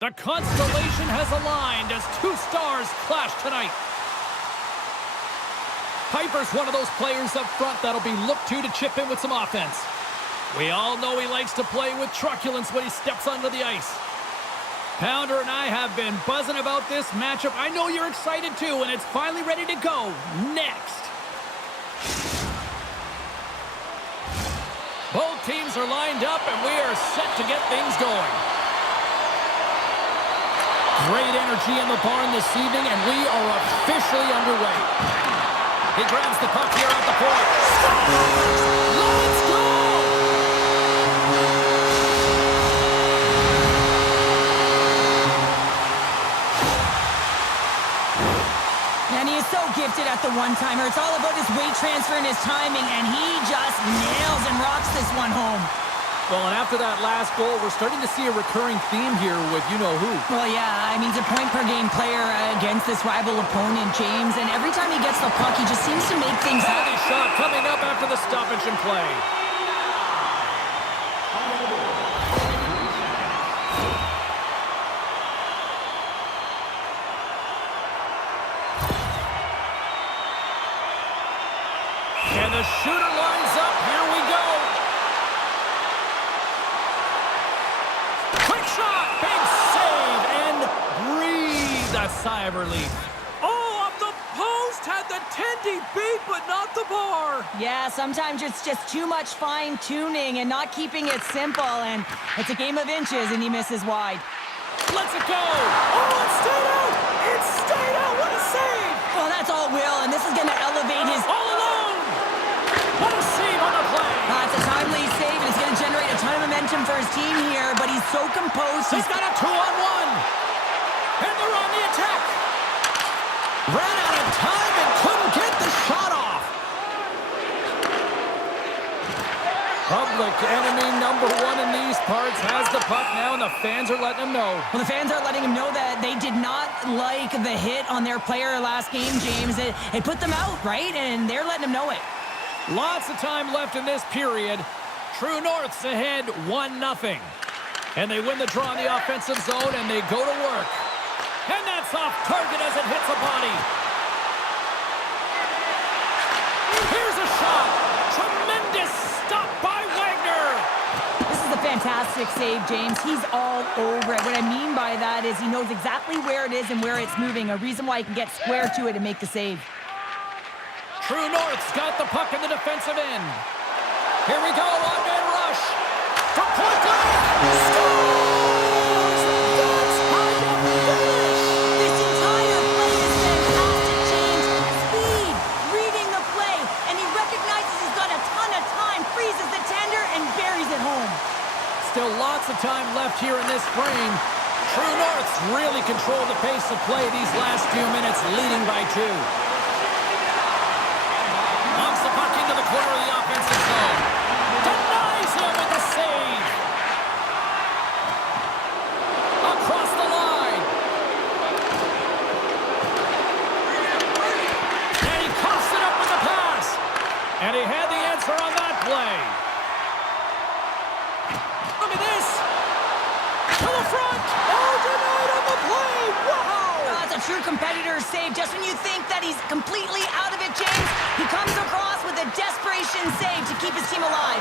The constellation has aligned as two stars clash tonight. Piper's one of those players up front that'll be looked to chip in with some offense. We all know he likes to play with truculence when he steps onto the ice. Pounder and I have been buzzing about this matchup. I know you're excited too, and it's finally ready to go. Next. Both teams are lined up, and we are set to get things going. Great energy in the barn this evening, and we are officially underway. He grabs the puck here at the point. Let's go! And he is so gifted at the one-timer. It's all about his weight transfer and his timing, and he just nails and rocks this one home. Well, and after that last goal, we're starting to see a recurring theme here with you-know-who. Well, yeah, I mean, he's a point-per-game player against this rival opponent, James, and every time he gets the puck, he just seems to make things happen. Penalty shot coming up after the stoppage in play. And the shooter lines up. Here we go. Quick shot. Big save. And breathe a sigh of relief. Oh, off the post. Had the tendy beat, but not the bar. Yeah, sometimes it's just too much fine-tuning and not keeping it simple, and it's a game of inches, and he misses wide. Lets it go. Oh, it stayed out. It stayed out. What a save. Well, that's all Will, and this is going to elevate his... All alone. What a save on the play. It's a timely save, and it's going to generate a ton of momentum for his team here, but he's so composed. He's got a 2-on-1. And they're on the attack. Ran out of time and couldn't get the shot off. Public enemy number one in these parts has the puck now, and the fans are letting him know. Well, the fans are letting him know that they did not like the hit on their player last game, James. It put them out, right? And they're letting him know it. Lots of time left in this period. True North's ahead 1-0. And they win the draw in the offensive zone, and they go to work. And that's off target as it hits a body. Here's a shot. Tremendous stop by Wagner. This is a fantastic save, James. He's all over it. What I mean by that is he knows exactly where it is and where it's moving, a reason why he can get square to it and make the save. True North's got the puck in the defensive end. Here we go, one-man rush. From point blank. Scores! That's how you finish. This entire play is fantastic, James. Speed, reading the play, and he recognizes he's got a ton of time, freezes the tender, and buries it home. Still lots of time left here in this frame. True North's really controlled the pace of play these last few minutes, leading by 2. Knocks the puck into the corner of the offensive zone. Denies him with the save. Across the line. And he coughs it up with the pass. And he had the answer on that play. Look at this. To the front. Oh, denied on the play. Wow. That's a true competitor's save. Just when you think that he's completely out of it, James, he comes across with a desperation save to keep his team alive.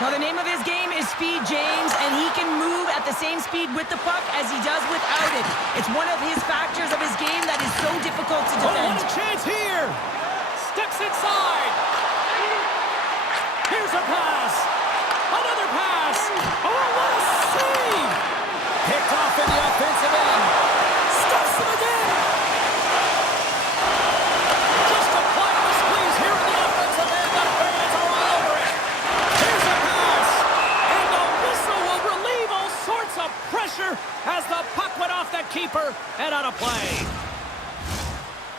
Now, the name of his game is Speed, James, and he can move at the same speed with the puck as he does without it. It's one of his factors of his game that is so difficult to Oh, defend. what a chance here. Steps inside. Here's a pass. Another pass. Oh, what a save. Picked off in the offensive end. Stuffs him again. Just applying the squeeze here in the offensive end. The fans are all over it. Here's a pass. And the whistle will relieve all sorts of pressure as the puck went off the keeper and out of play.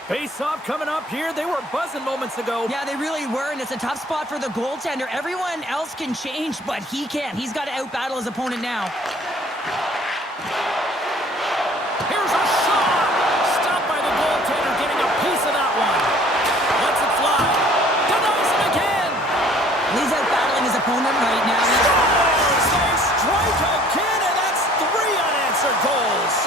Face-off coming up here. They were buzzing moments ago. Yeah, they really were, and it's a tough spot for the goaltender. Everyone else can change, but he can't. He's got to outbattle his opponent now. Here's a shot. Stopped by the goaltender, getting a piece of that one. Lets it fly. Denies him again. He's outbattling his opponent right now. Scores! They strike again, and that's 3 unanswered goals.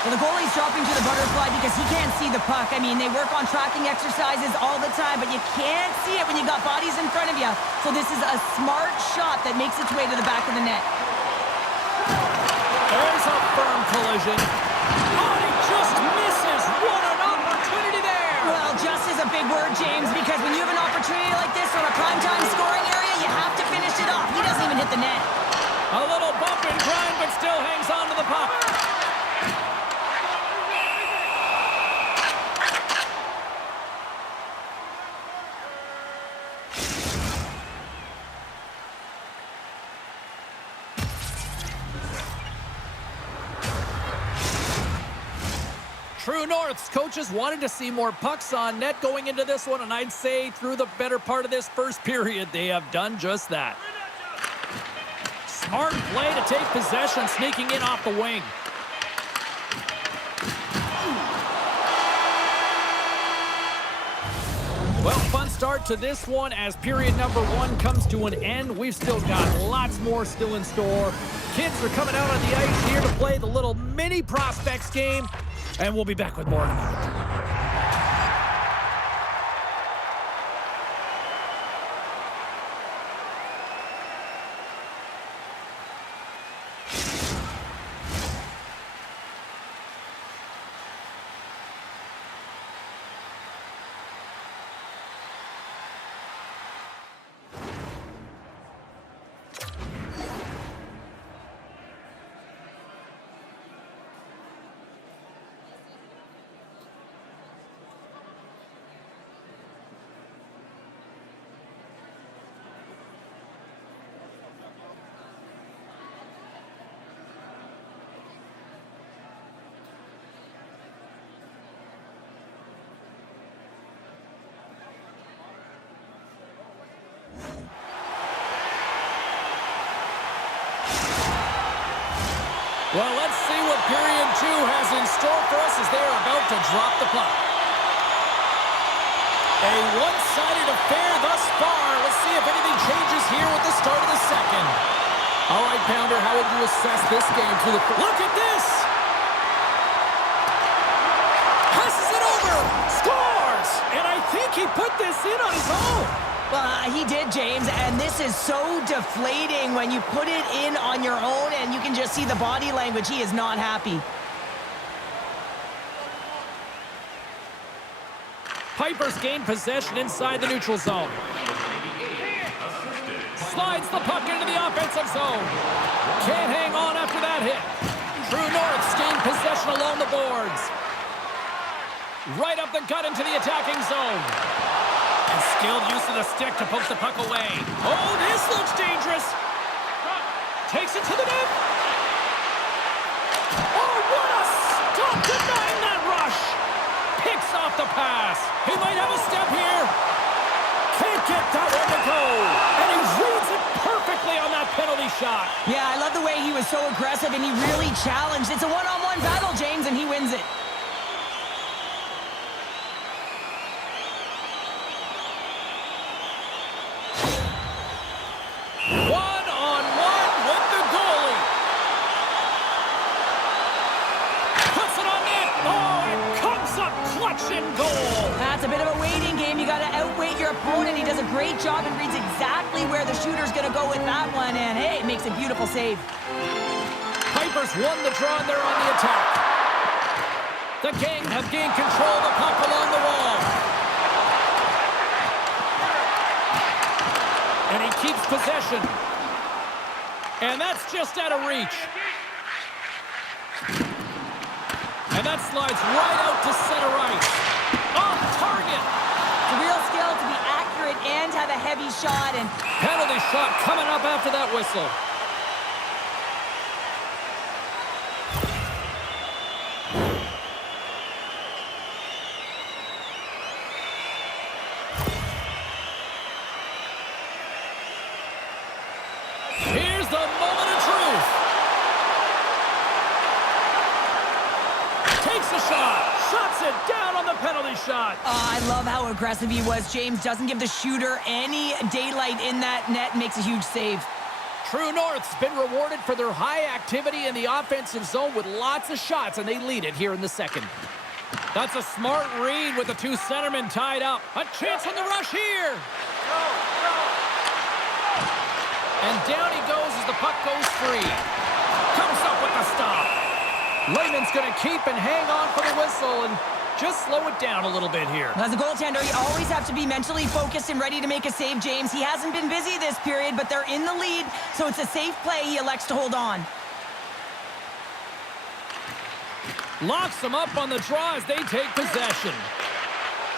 Well, the goalie's dropping to the butterfly because he can't see the puck. I mean, they work on tracking exercises all the time, but you can't see it when you got bodies in front of you. So this is a smart shot that makes its way to the back of the net. There's a firm collision. Oh, he just misses. What an opportunity there. Well, just is a big word, James, because when you have an opportunity like this from a primetime scoring area, you have to finish it off. He doesn't even hit the net. A little bump and grind, but still hangs on to the puck. True North's coaches wanted to see more pucks on net going into this one, and I'd say through the better part of this first period, they have done just that. Smart play to take possession, sneaking in off the wing. Well, fun start to this one as period number 1 comes to an end. We've still got lots more still in store. Kids are coming out on the ice here to play the little mini prospects game, and we'll be back with more in a minute. Well, let's see what period 2 has in store for us as they are about to drop the puck. A one-sided affair thus far. Let's see if anything changes here with the start of the second. All right, Pounder, how would you assess this game through the... Look at this! Passes it over! Scores! And I think he put this in on his own. Well, he did, James, and this is so deflating when you put it in on your own and you can just see the body language. He is not happy. Piper's gained possession inside the neutral zone. Slides the puck into the offensive zone. Can't hang on after that hit. True North's gained possession along the boards. Right up the gut into the attacking zone. And skilled use of the stick to poke the puck away. Oh, this looks dangerous. Takes it to the net. Oh, what a stop denying that rush. Picks off the pass. He might have a step here. Can't get that one to go. And he reads it perfectly on that penalty shot. Yeah, I love the way he was so aggressive and he really challenged. It's a one-on-one battle, James, and he wins it. One-on-one with the goalie. Puts it on net. Oh, it comes up clutch and goal. That's a bit of a waiting game. You got to outweight your opponent. He does a great job and reads exactly where the shooter's going to go with that one. And, hey, it makes a beautiful save. Pipers won the draw and they're on the attack. The Gang have gained control of the puck along the wall. And he keeps possession. And that's just out of reach. And that slides right out to center ice. Off target. It's a real skill to be accurate and have a heavy shot. And Penalty shot coming up after that whistle. Here's the moment of truth. Takes a shot. Shuts it down on the penalty shot. I love how aggressive he was. James doesn't give the shooter any daylight in that net. Makes a huge save. True North's been rewarded for their high activity in the offensive zone with lots of shots, and they lead it here in the second. That's a smart read with the two centermen tied up. A chance on the rush here. And down he goes as the puck goes free. Comes up with the stop. Lehman's going to keep and hang on for the whistle and just slow it down a little bit here. As a goaltender, you always have to be mentally focused and ready to make a save, James. He hasn't been busy this period, but they're in the lead, so it's a safe play. He elects to hold on. Locks them up on the draw as they take possession.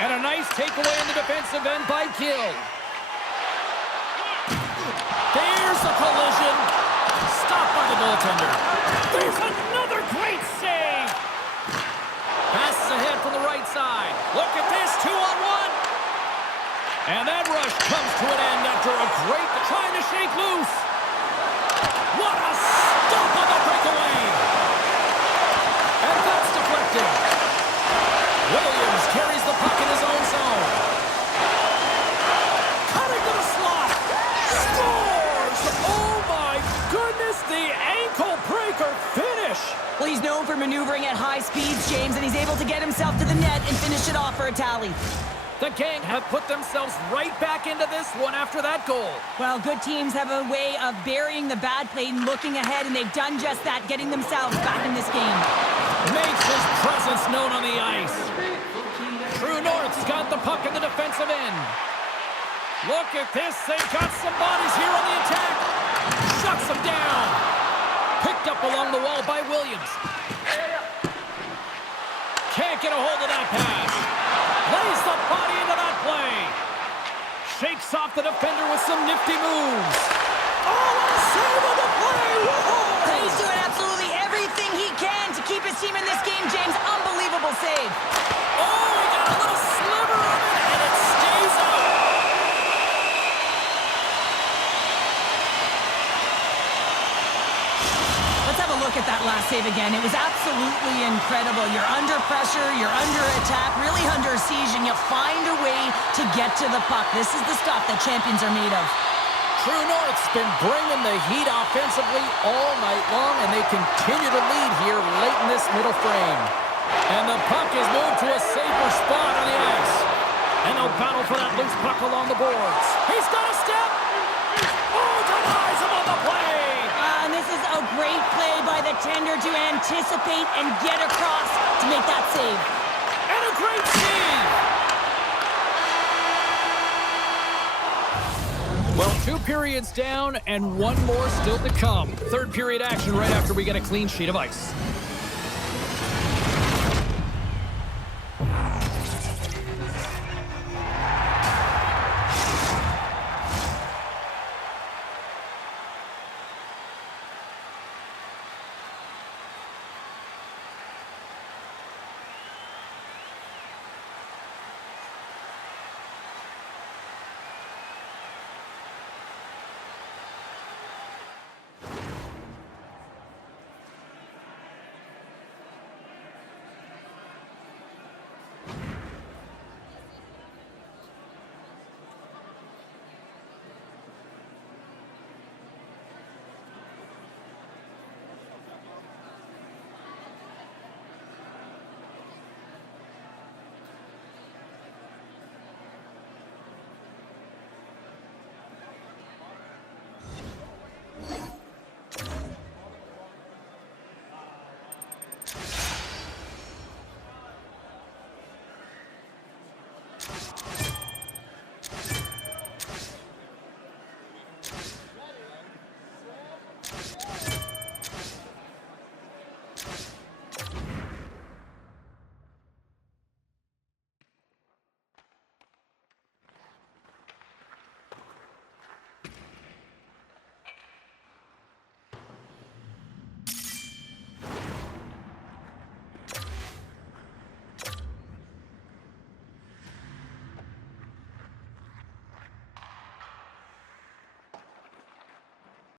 And a nice takeaway in the defensive end by Gill. There's a collision. Stopped by the goaltender. There's another great save. Passes ahead from the right side. Look at this, 2-on-1. And that rush comes to an end after a great trying to shake loose. What a stop on the breakaway. And that's deflected. Williams carries the puck in his own zone. Cutting to the slot. Scores! Oh my goodness, the ankle breaker finish. Well, he's known for maneuvering at high speeds, James, and he's able to get himself to the net and finish it off for a tally. The gang have put themselves right back into this one after that goal. Well, good teams have a way of burying the bad play and looking ahead, and they've done just that, getting themselves back in this game. Makes his presence known on the ice. True North's got the puck in the defensive end. Look at this. They've got some bodies here on the attack. Shuts them down. Picked up along the wall by Williams. Can't get a hold of that pass. Lays the body into that play. Shakes off the defender with some nifty moves. Oh, what a save on the play! Whoa! He's doing absolutely everything he can to keep his team in this game, James. Unbelievable save. Oh, he got a little sliver of it, and it stays out. Let's have a look at that last save again. It was absolutely incredible. You're under pressure, you're under attack, really under siege, and you find a way to get to the puck. This is the stuff that champions are made of. True North's been bringing the heat offensively all night long, and they continue to lead here late in this middle frame. And the puck is moved to a safer spot on the ice. And they'll battle for that loose puck along the boards. He's got a step. Oh, denies him on the play. And this is a great play by the tender to anticipate and get across to make that save. And a great save. Well, 2 periods down and 1 more still to come. Third period action right after we get a clean sheet of ice.